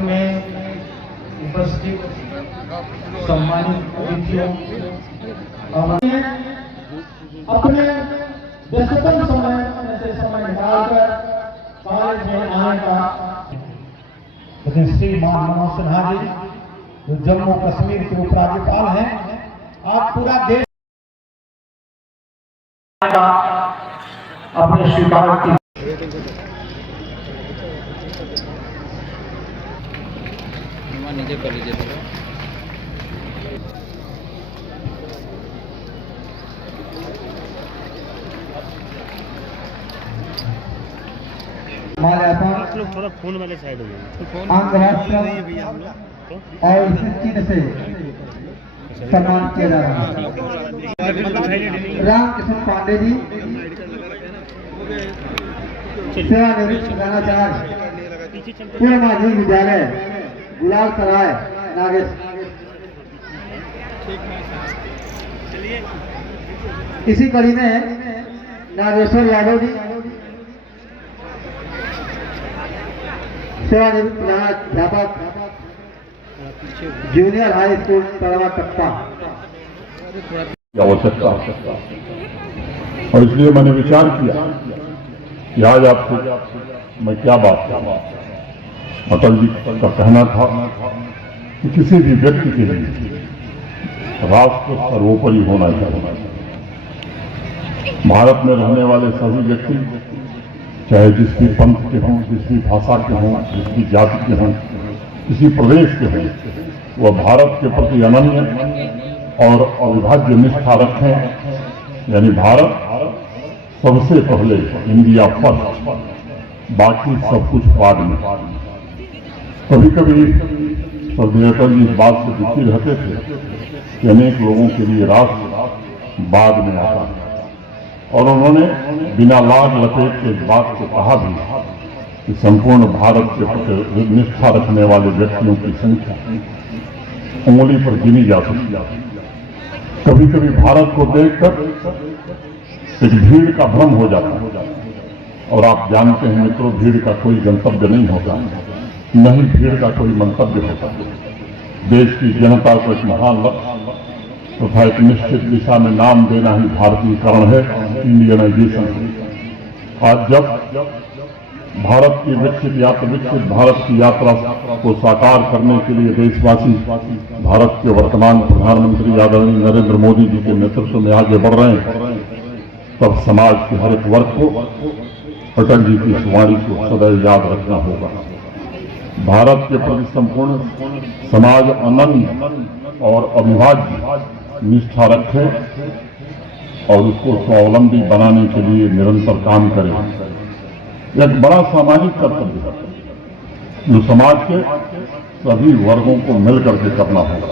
में उपस्थित सम्मानित अतिथियों, अपने व्यस्ततम समय में से समय निकालकर कॉलेज में आने का श्री मनोज सिन्हा जी जो जम्मू कश्मीर के उपराज्यपाल हैं, आप पूरा देश अपने स्वीकार की। नीचे कर लीजिए थोड़ा। आप लोग थोड़ा फोन वाले साइड हो जाइए। और चीन से सम्मान किया जा रहा है। रामकृष्ण पांडे जी सेवानिवृत्त प्रधानाचार्य पूर्व माध्यमिक विद्यालय गुलाल सराय नागेश्वर। इसी कड़ी में नागेश्वर यादव जी सेवानिवृत्त प्रधानाध्यापक जूनियर हाई स्कूल तरवा टप्पा। आवश्यकता और इसलिए मैंने विचार किया कि आज आपसे मैं क्या बात करूं। अटल जी का कहना था कि किसी भी व्यक्ति के लिए राष्ट्र सर्वोपरि होना चाहिए। भारत में रहने वाले सभी व्यक्ति चाहे जिस भी पंथ के हों, जिस भी भाषा के हों, जिस भी जाति के हों, किसी प्रदेश के हों, वह भारत के प्रति अनन्य और अविभाज्य निष्ठा रखें। यानी भारत सबसे पहले, इंडिया फर्स्ट, बाकी सब कुछ बाद में। कभी कभी स्वर्गीय अटल जी इस बात से दुखी रहते थे कि अनेक लोगों के लिए राष्ट्र बाद में आता है, और उन्होंने बिना लाग लपेट के इस बात को कहा भी कि संपूर्ण भारत के प्रति निष्ठा रखने वाले व्यक्तियों की संख्या उंगली पर गिनी जा सकती है। कभी कभी भारत को देखकर एक भीड़ का भ्रम हो जाता है, और आप जानते हैं मित्रों, भीड़ का कोई गंतव्य नहीं होता, न ही भीड़ का कोई मंतव्य होता। देश की जनता को एक महान लक्ष्य तथा एक निश्चित दिशा में नाम देना ही भारतीयकरण है, इंडियनाइजेशन। आज जब भारत की विकसित भारत की यात्रा को साकार करने के लिए देशवासी भारत के वर्तमान प्रधानमंत्री आदरणीय नरेंद्र मोदी जी के नेतृत्व में आगे बढ़ रहे हैं, तब समाज के हर एक वर्ग को अटल जी की इस वाणी को सदैव याद रखना होगा। भारत के प्रति संपूर्ण समाज अनन्य और अविभाज्य निष्ठा रखे और उसको स्वावलंबी बनाने के लिए निरंतर काम करे। एक बड़ा सामाजिक कर्तव्य है जो समाज के सभी वर्गों को मिलकर के करना होगा।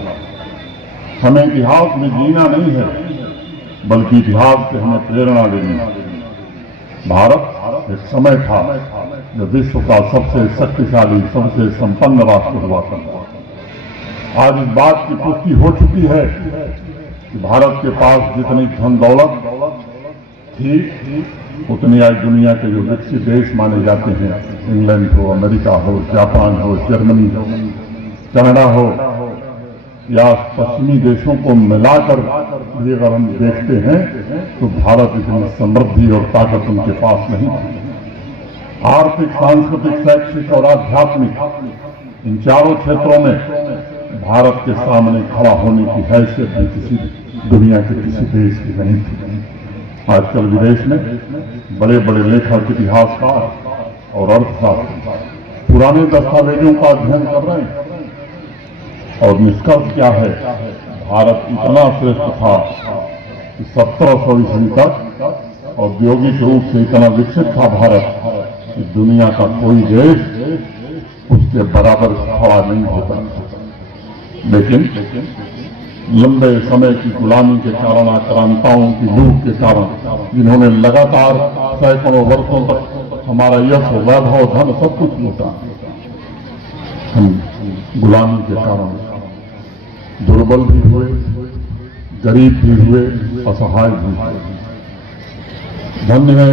हमें इतिहास में जीना नहीं है, बल्कि इतिहास से हमें प्रेरणा लेनी है। भारत एक समय था जब विश्व का सबसे शक्तिशाली, सबसे संपन्न राष्ट्र हुआ करता। आज इस बात की पुष्टि हो चुकी है कि भारत के पास जितनी धन दौलत थी, उतनी आज दुनिया के जो विकसित देश माने जाते हैं, इंग्लैंड हो, अमेरिका हो, जापान हो, जर्मनी हो, कनाडा हो, या पश्चिमी देशों को मिलाकर भी अगर हम देखते हैं तो भारत इतनी समृद्धि और ताकत उनके पास नहीं थी। आर्थिक, सांस्कृतिक, शैक्षिक और आध्यात्मिक इन चारों क्षेत्रों में भारत के सामने खड़ा होने की हैसियत भी किसी दुनिया के किसी देश की नहीं थी। आजकल विदेश में बड़े बड़े लेखक, इतिहासकार और अर्थशास्त्री पुराने दस्तावेजों का अध्ययन कर रहे हैं, और निष्कर्ष क्या है? भारत इतना श्रेष्ठ था कि 1700 ईस्वी तक औद्योगिक रूप से इतना विकसित था भारत कि दुनिया का कोई देश उसके बराबर खड़ा नहीं होता। लेकिन लंबे समय की गुलामी के कारण, आक्रांताओं की लूट के कारण, जिन्होंने लगातार सैकड़ों वर्षों तक हमारा यश, वैभव, धन सब कुछ लूटा, हम गुलामी के कारण दुर्बल भी हुए, गरीब भी हुए, असहाय भी हुए। धन्य है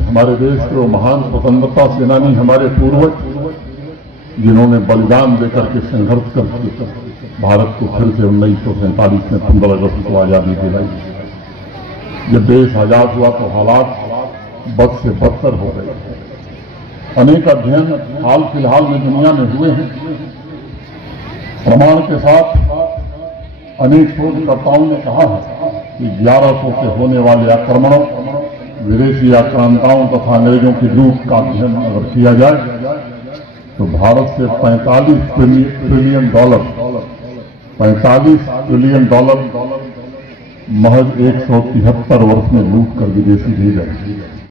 हमारे देश के वो महान स्वतंत्रता सेनानी, हमारे पूर्वज जिन्होंने बलिदान देकर के संघर्ष करके भारत को फिर से 1947 में 15 अगस्त को आजादी दिलाई। जब देश आजाद हुआ तो हालात बद से बदतर हो गए। अनेक अध्ययन हाल फिलहाल में दुनिया में हुए हैं। प्रमाण के साथ अनेक शोधकर्ताओं ने कहा है कि 1100 से होने वाले आक्रमणों, विदेशी आक्रांताओं तथा अंग्रेजों की लूट का अध्ययन अगर किया जाए तो भारत से 45 ट्रिलियन डॉलर महज 173 वर्ष में लूट कर विदेशी ले गए।